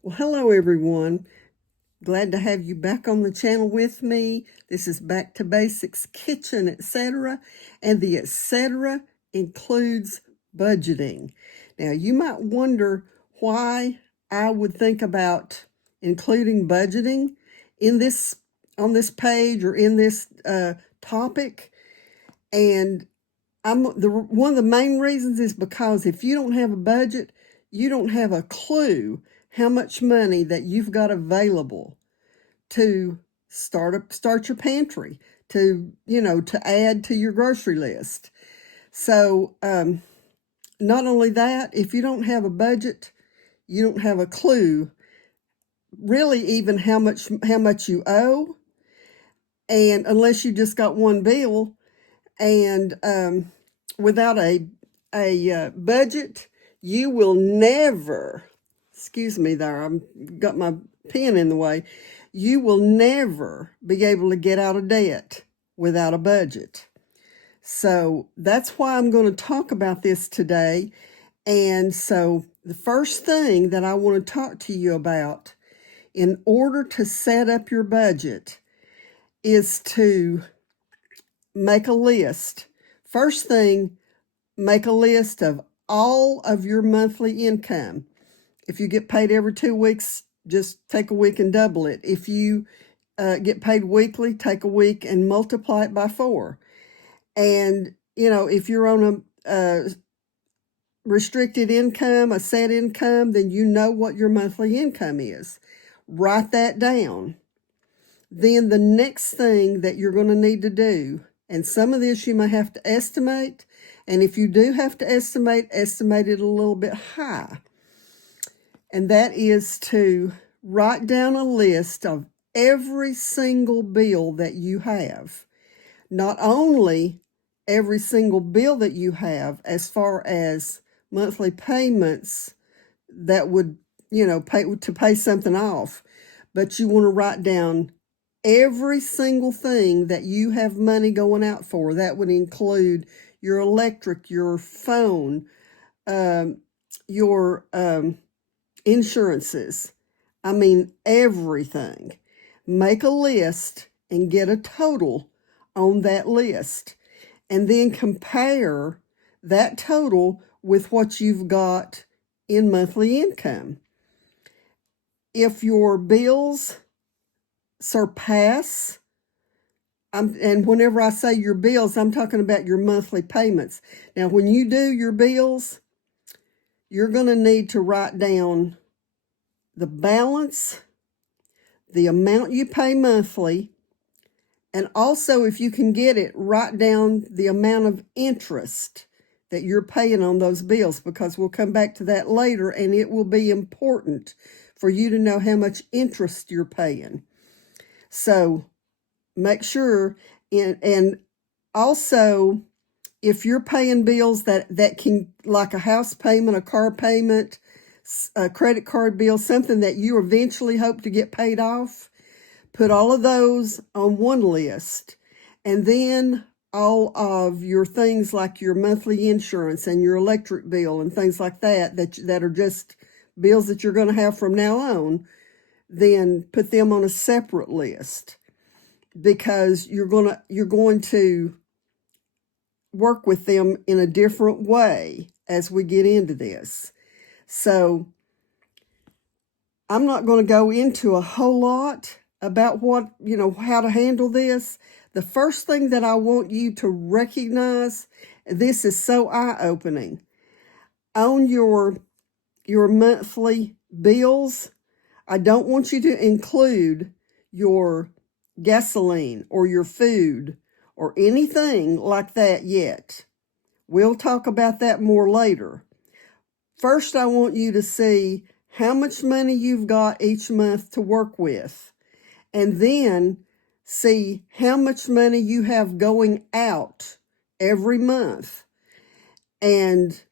Well, hello everyone. Glad to have you back on the channel with me. This is Back to Basics Kitchen, etc. And the etc. includes budgeting. Now, you might wonder why I would think about including budgeting in this on this page or in this topic. And one of the main reasons is because if you don't have a budget, you don't have a clue how much money that you've got available to start your pantry, to add to your grocery list. So not only that, if you don't have a budget, you don't have a clue really even how much you owe, and unless you just got one bill. And without a budget, you will never, excuse me there, I've got my pen in the way, you will never be able to get out of debt without a budget. So that's why I'm going to talk about this today. And so the first thing that I want to talk to you about in order to set up your budget is to make a list. First thing, make a list of all of your monthly income. If you get paid every 2 weeks, just take a week and double it. If you get paid weekly, take a week and multiply it by 4. And, if you're on a restricted income, a set income, then you know what your monthly income is. Write that down. Then the next thing that you're going to need to do, and some of this you may have to estimate, and if you do have to estimate it a little bit high. And that is to write down a list of every single bill that you have. Not only every single bill that you have as far as monthly payments that would, pay something off, but you want to write down every single thing that you have money going out for. That would include your electric, your phone, your insurances. I mean, everything. Make a list and get a total on that list. And then compare that total with what you've got in monthly income. If your bills surpass, and whenever I say your bills, I'm talking about your monthly payments. Now, when you do your bills, you're going to need to write down the balance, the amount you pay monthly, and also, if you can get it, write down the amount of interest that you're paying on those bills, because we'll come back to that later, and it will be important for you to know how much interest you're paying. So make sure, and also, if you're paying bills that can, like a house payment, a car payment, a credit card bill, something that you eventually hope to get paid off, put all of those on one list. And then all of your things like your monthly insurance and your electric bill and things like that are just bills that you're going to have from now on, then put them on a separate list, because you're going to work with them in a different way as we get into this. So I'm not going to go into a whole lot about how to handle this. The first thing that I want you to recognize, this is so eye-opening, on your monthly bills, I don't want you to include your gasoline or your food or anything like that yet. We'll talk about that more later. First, I want you to see how much money you've got each month to work with, and then see how much money you have going out every month, and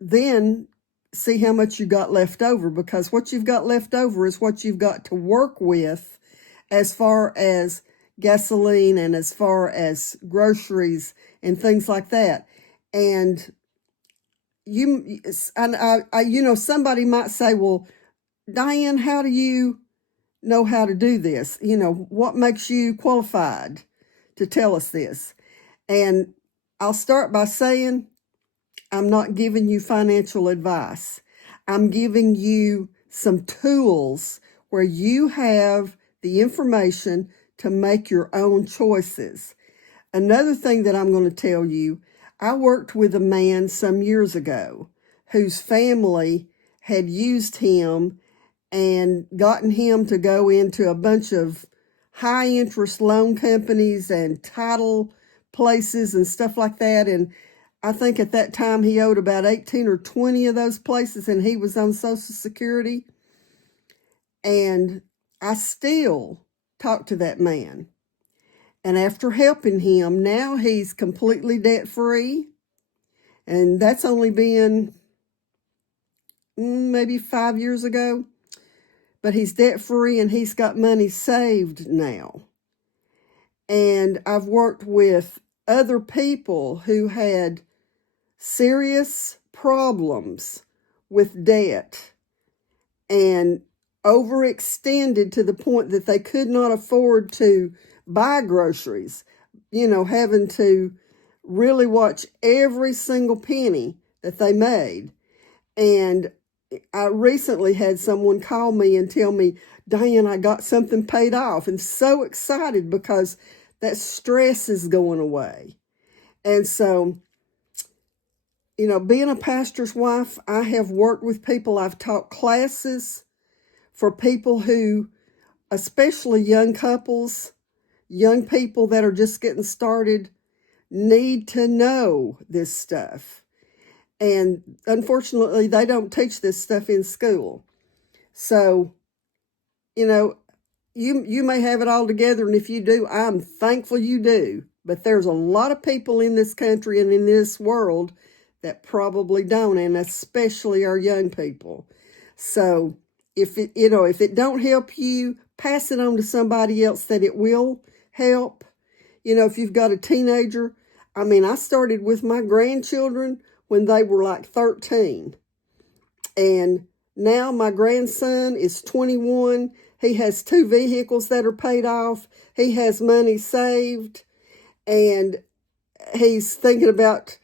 then see how much you got left over, because what you've got left over is what you've got to work with as far as gasoline and as far as groceries and things like that. And somebody might say, well, Diane, how do you know how to do this? You know, what makes you qualified to tell us this? And I'll start by saying, I'm not giving you financial advice. I'm giving you some tools where you have the information to make your own choices. Another thing that I'm going to tell you, I worked with a man some years ago whose family had used him and gotten him to go into a bunch of high interest loan companies and title places and stuff like that. And I think at that time he owed about 18 or 20 of those places, and he was on Social Security. And I still talk to that man. And after helping him, now he's completely debt-free. And that's only been maybe 5 years ago. But he's debt-free and he's got money saved now. And I've worked with other people who had serious problems with debt and overextended to the point that they could not afford to buy groceries, you know, having to really watch every single penny that they made. And I recently had someone call me and tell me, Diane, I got something paid off, and so excited because that stress is going away. And so, you know, being a pastor's wife, I have worked with people. I've taught classes for people who, especially young couples, young people that are just getting started, need to know this stuff. And unfortunately, they don't teach this stuff in school. So, you know, you may have it all together, and if you do, I'm thankful you do. But there's a lot of people in this country and in this world that probably don't, and especially our young people. So if it don't help you, pass it on to somebody else that it will help. You know, if you've got a teenager, I mean, I started with my grandchildren when they were like 13. And now my grandson is 21. He has 2 vehicles that are paid off. He has money saved. And he's thinking about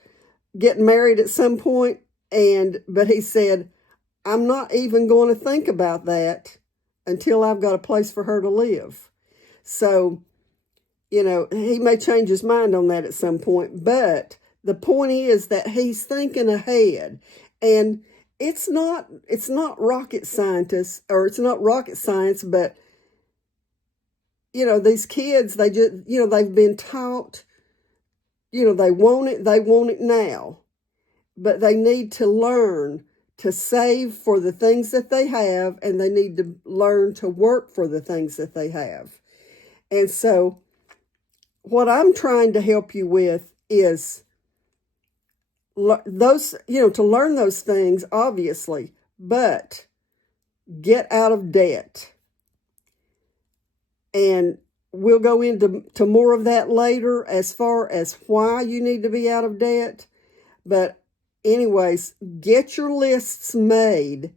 getting married at some point. But he said, I'm not even going to think about that until I've got a place for her to live. So, you know, he may change his mind on that at some point. But the point is that he's thinking ahead. And it's not rocket scientists, or it's not rocket science, but, you know, these kids, they just, you know, they've been taught, you know, they want it now. But they need to learn to save for the things that they have, and they need to learn to work for the things that they have. And so what I'm trying to help you with is those, you know, to learn those things, obviously, but get out of debt. And we'll go into more of that later as far as why you need to be out of debt. But anyways, get your lists made,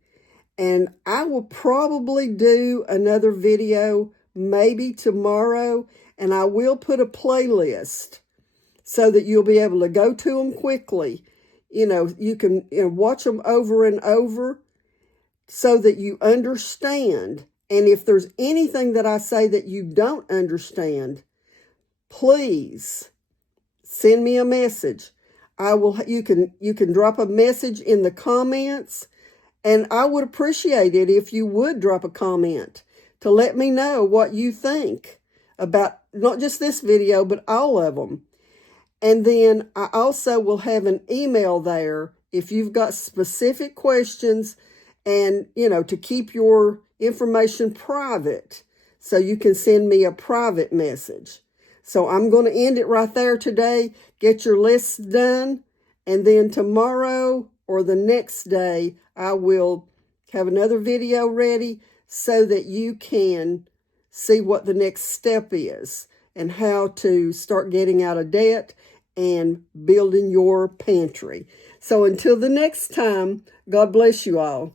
and I will probably do another video maybe tomorrow, and I will put a playlist so that you'll be able to go to them quickly. You know, you can watch them over and over so that you understand. And if there's anything that I say that you don't understand, please send me a message. You can drop a message in the comments, and I would appreciate it if you would drop a comment to let me know what you think about not just this video, but all of them. And then I also will have an email there if you've got specific questions, and, you know, to keep your information private, so you can send me a private message. So I'm going to end it right there today. Get your lists done, and then tomorrow or the next day, I will have another video ready so that you can see what the next step is and how to start getting out of debt and building your pantry. So until the next time, God bless you all.